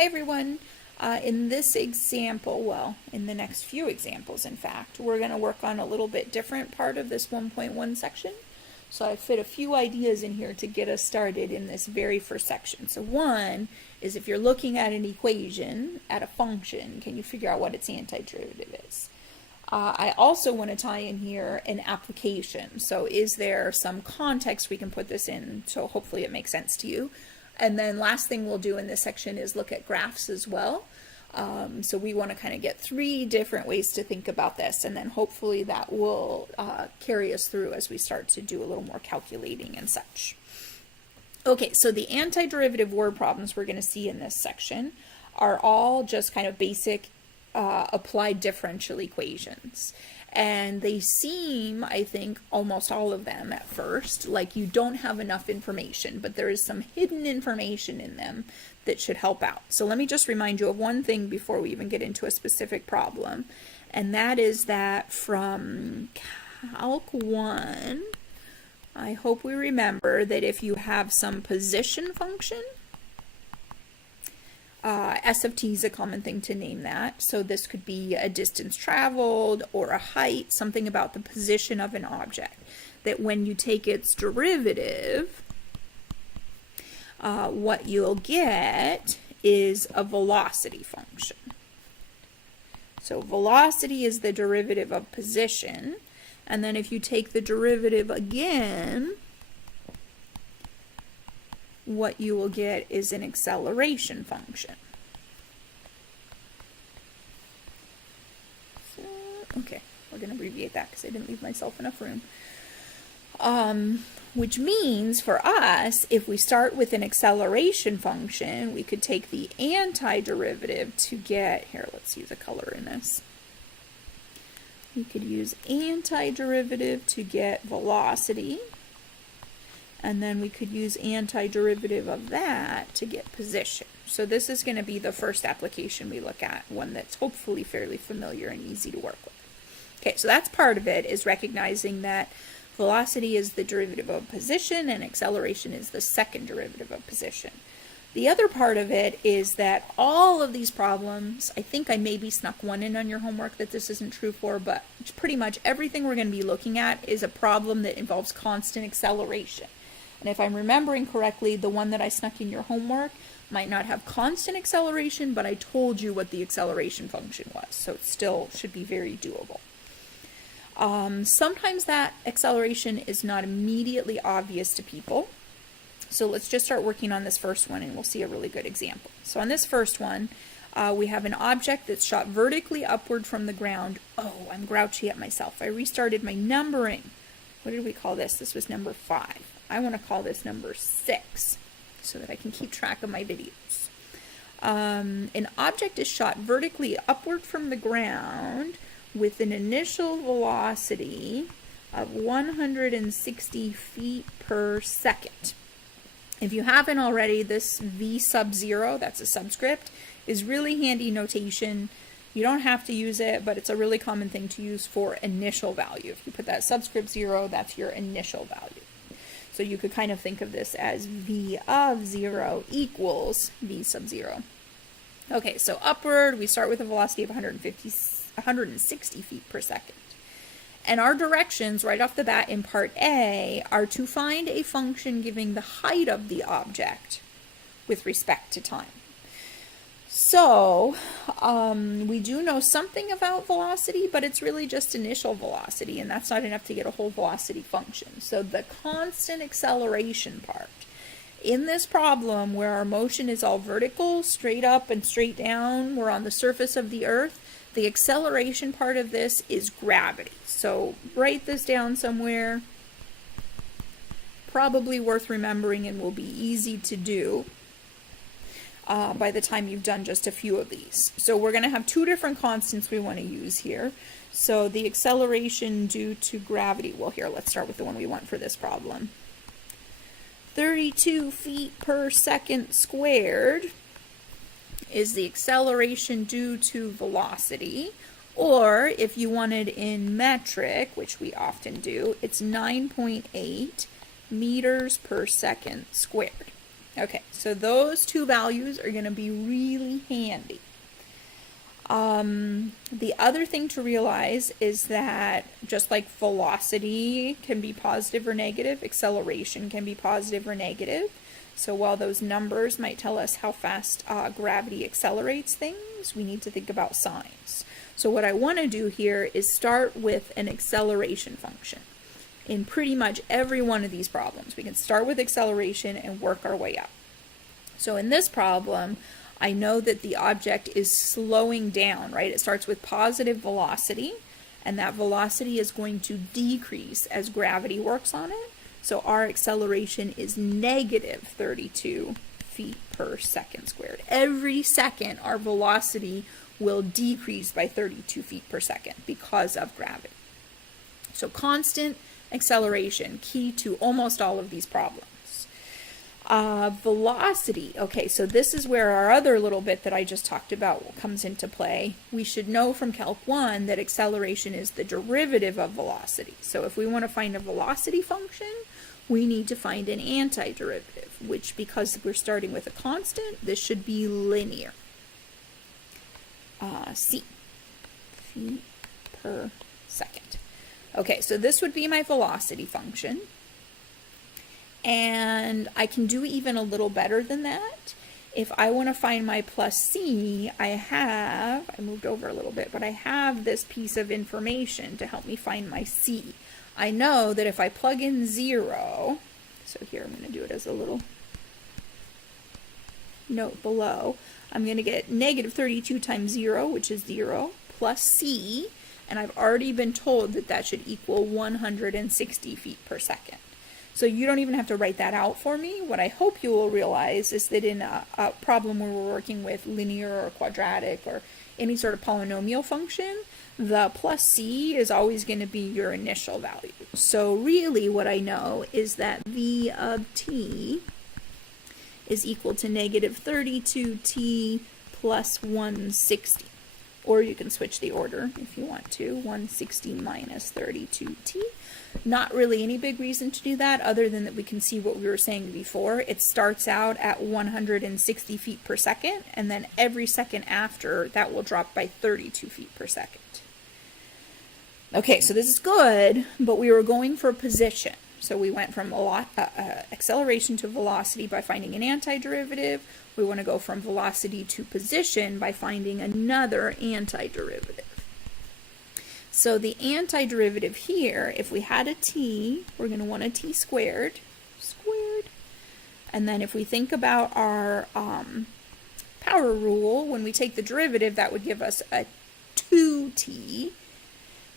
Hi everyone. In this example, well, in the next few examples, in fact, we're going to work on a little bit different part of this 1.1 section. So I fit a few ideas in here to get us started in this very first section. So one is if you're looking at an equation, at a function, can you figure out what its antiderivative is? I also want to tie in here an application. So is there some context we can put this in so hopefully it makes sense to you? And then last thing we'll do in this section is look at graphs as well. So we want to kind of get 3 different ways to think about this, and then hopefully that will carry us through as we start to do a little more calculating and such. Okay, so the antiderivative word problems we're going to see in this section are all just kind of basic applied differential equations. And they seem, I think, almost all of them at first, like you don't have enough information, but there is some hidden information in them that should help out. So let me just remind you of one thing before we even get into a specific problem, and that is that from Calc 1, I hope we remember that if you have some position function, S of t is a common thing to name that. So this could be a distance traveled or a height, something about the position of an object. That when you take its derivative, what you'll get is a velocity function. So velocity is the derivative of position. And then if you take the derivative again, what you will get is an acceleration function. So, okay, we're going to abbreviate that because I didn't leave myself enough room. Which means for us, if we start with an acceleration function, we could take the antiderivative to get, here, let's use a color in this. We could use antiderivative to get velocity. And then we could use antiderivative of that to get position. So this is going to be the first application we look at, one that's hopefully fairly familiar and easy to work with. Okay, so that's part of it, is recognizing that velocity is the derivative of position and acceleration is the second derivative of position. The other part of it is that all of these problems, I think I maybe snuck one in on your homework that this isn't true for, but pretty much everything we're going to be looking at is a problem that involves constant acceleration. And if I'm remembering correctly, the one that I snuck in your homework might not have constant acceleration, but I told you what the acceleration function was, so it still should be very doable. Sometimes that acceleration is not immediately obvious to people. So let's just start working on this first one and we'll see a really good example. So on this first one, we have an object that's shot vertically upward from the ground. Oh, I'm grouchy at myself. I restarted my numbering. What did we call this? This was number 5. I want to call this number 6 so that I can keep track of my videos. An object is shot vertically upward from the ground with an initial velocity of 160 feet per second. If you haven't already, this v sub 0, that's a subscript, is really handy notation. You don't have to use it, but it's a really common thing to use for initial value. If you put that subscript 0, that's your initial value. So you could kind of think of this as v of 0 equals v sub 0. Okay, so upward, we start with a velocity of 160 feet per second. And our directions right off the bat in part A are to find a function giving the height of the object with respect to time. So we do know something about velocity, but it's really just initial velocity, and that's not enough to get a whole velocity function. So the constant acceleration part in this problem, where our motion is all vertical, straight up and straight down, we're on the surface of the earth, the acceleration part of this is gravity. So write this down somewhere. Probably worth remembering and will be easy to do by the time you've done just a few of these. So we're going to have 2 different constants we want to use here. So the acceleration due to gravity, well here, let's start with the one we want for this problem. 32 feet per second squared is the acceleration due to velocity, or if you wanted in metric, which we often do, it's 9.8 meters per second squared. Okay, so those two values are going to be really handy. The other thing to realize is that just like velocity can be positive or negative, acceleration can be positive or negative. So while those numbers might tell us how fast gravity accelerates things, we need to think about signs. So what I want to do here is start with an acceleration function. In pretty much every one of these problems, we can start with acceleration and work our way up. So in this problem, I know that the object is slowing down, right? It starts with positive velocity, and that velocity is going to decrease as gravity works on it. So our acceleration is negative 32 feet per second squared. Every second, our velocity will decrease by 32 feet per second because of gravity. So constant acceleration, key to almost all of these problems. Velocity. Okay, so this is where our other little bit that I just talked about comes into play. We should know from Calc 1 that acceleration is the derivative of velocity. So if we want to find a velocity function, we need to find an antiderivative, which, because we're starting with a constant, this should be linear. C, feet per second. Okay, so this would be my velocity function. And I can do even a little better than that. If I want to find my plus c, I moved over a little bit, but I have this piece of information to help me find my c. I know that if I plug in 0, so here I'm going to do it as a little note below, I'm going to get negative 32 times 0, which is 0, plus c, and I've already been told that that should equal 160 feet per second. So you don't even have to write that out for me. What I hope you will realize is that in a problem where we're working with linear or quadratic or any sort of polynomial function, the plus c is always going to be your initial value. So really what I know is that v of t is equal to negative 32t plus 160. Or you can switch the order if you want to, 160 minus 32t. Not really any big reason to do that other than that we can see what we were saying before. It starts out at 160 feet per second, and then every second after that will drop by 32 feet per second. Okay, so this is good, but we were going for position. So we went from acceleration to velocity by finding an antiderivative. We want to go from velocity to position by finding another antiderivative. So the antiderivative here, if we had a t, we're going to want a t squared. And then if we think about our power rule, when we take the derivative, that would give us a 2t.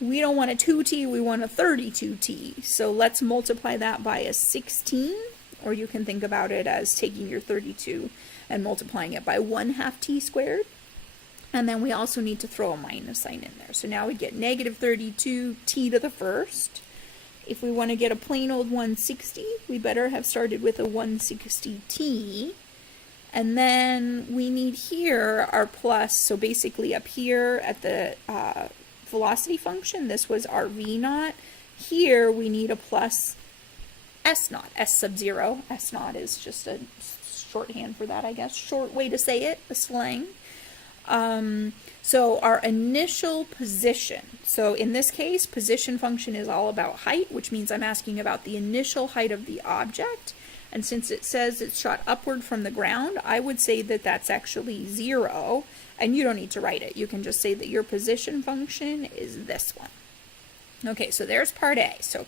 We don't want a 2t, we want a 32t. So let's multiply that by a 16, or you can think about it as taking your 32 and multiplying it by 1/2 t squared. And then we also need to throw a minus sign in there. So now we get negative 32 t to the first. If we want to get a plain old 160, we better have started with a 160 t. And then we need here our plus. So basically up here at the velocity function, this was our v naught. Here we need a plus s naught, s sub 0. S naught is just a shorthand for that, I guess. Short way to say it, a slang. So our initial position, so in this case, position function is all about height, which means I'm asking about the initial height of the object. And since it says it's shot upward from the ground, I would say that that's actually 0, and you don't need to write it. You can just say that your position function is this one. Okay, so there's part A. So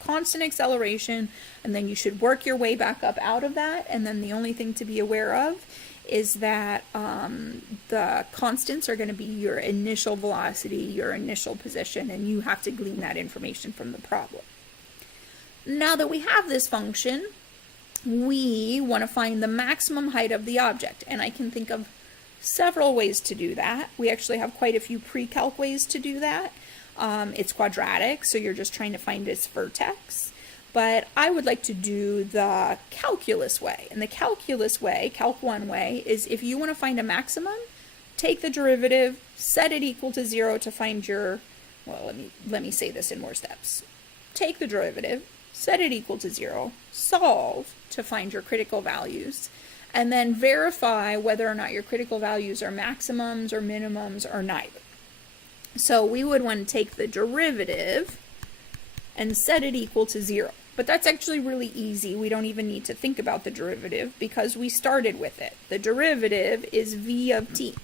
constant acceleration, and then you should work your way back up out of that, and then the only thing to be aware of is that the constants are going to be your initial velocity, your initial position, and you have to glean that information from the problem. Now that we have this function, we want to find the maximum height of the object, and I can think of several ways to do that. We actually have quite a few pre-calc ways to do that. It's quadratic, so you're just trying to find its vertex. But I would like to do the calculus way. And the calculus way, Calc 1 way, is if you want to find a maximum, take the derivative, set it equal to 0 to find your, well, let me say this in more steps. Take the derivative, set it equal to 0, solve to find your critical values, and then verify whether or not your critical values are maximums or minimums or neither. So we would want to take the derivative and set it equal to 0. But that's actually really easy. We don't even need to think about the derivative because we started with it. The derivative is v of t,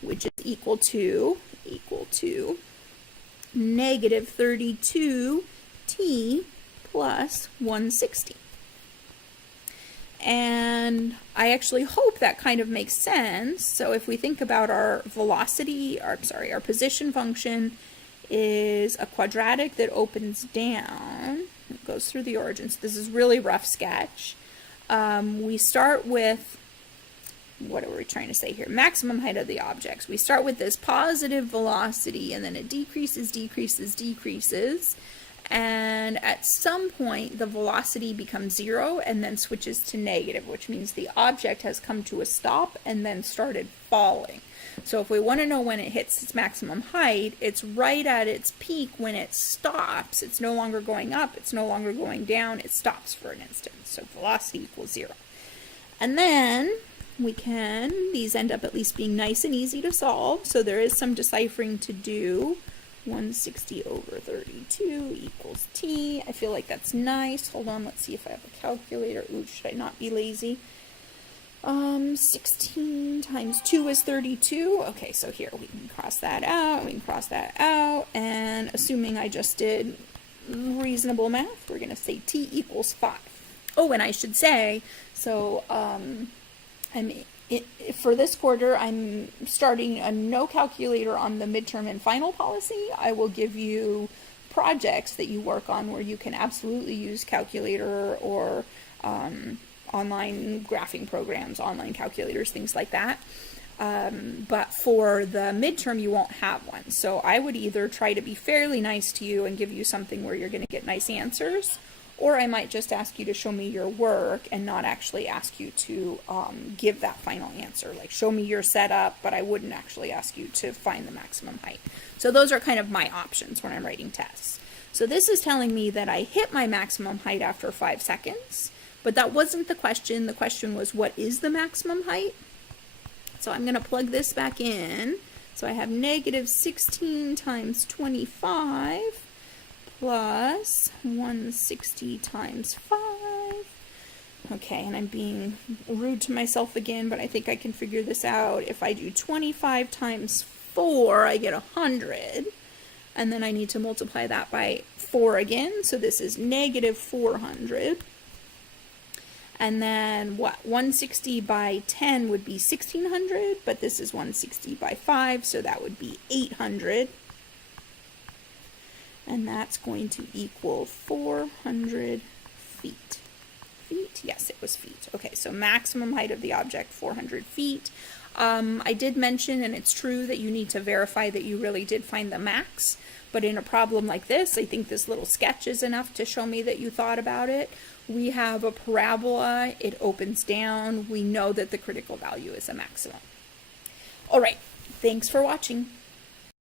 which is equal to negative 32t plus 160. And I actually hope that kind of makes sense. So if we think about our velocity, our position function is a quadratic that opens down. It goes through the origin. So this is really rough sketch. We start with, what are we trying to say here? Maximum height of the objects. We start with this positive velocity, and then it decreases, decreases, decreases. And at some point, the velocity becomes 0 and then switches to negative, which means the object has come to a stop and then started falling. So if we want to know when it hits its maximum height, it's right at its peak when it stops. It's no longer going up, it's no longer going down, it stops for an instant. So velocity equals 0. And then these end up at least being nice and easy to solve, so there is some deciphering to do. 160 over 32 equals t. I feel like that's nice. Hold on, let's see if I have a calculator. Ooh, should I not be lazy? 16 times 2 is 32. Okay, so here we can cross that out, we can cross that out, and assuming I just did reasonable math, we're going to say t equals 5. Oh, and I should say, so for this quarter, I'm starting a no calculator on the midterm and final policy. I will give you projects that you work on where you can absolutely use calculator or online graphing programs, online calculators, things like that. But for the midterm, you won't have one. So I would either try to be fairly nice to you and give you something where you're going to get nice answers, or I might just ask you to show me your work and not actually ask you to give that final answer. Like, show me your setup, but I wouldn't actually ask you to find the maximum height. So those are kind of my options when I'm writing tests. So this is telling me that I hit my maximum height after 5 seconds, but that wasn't the question. The question was, what is the maximum height? So I'm going to plug this back in. So I have negative 16 times 25 plus 160 times 5. Okay, and I'm being rude to myself again, but I think I can figure this out. If I do 25 times 4, I get 100. And then I need to multiply that by 4 again. So this is negative 400. And then what? 160 by 10 would be 1600, but this is 160 by 5, so that would be 800. And that's going to equal 400 feet. Feet? Yes, it was feet. Okay, so maximum height of the object, 400 feet. I did mention, and it's true, that you need to verify that you really did find the max. But in a problem like this, I think this little sketch is enough to show me that you thought about it. We have a parabola. It opens down. We know that the critical value is a maximum. All right. Thanks for watching.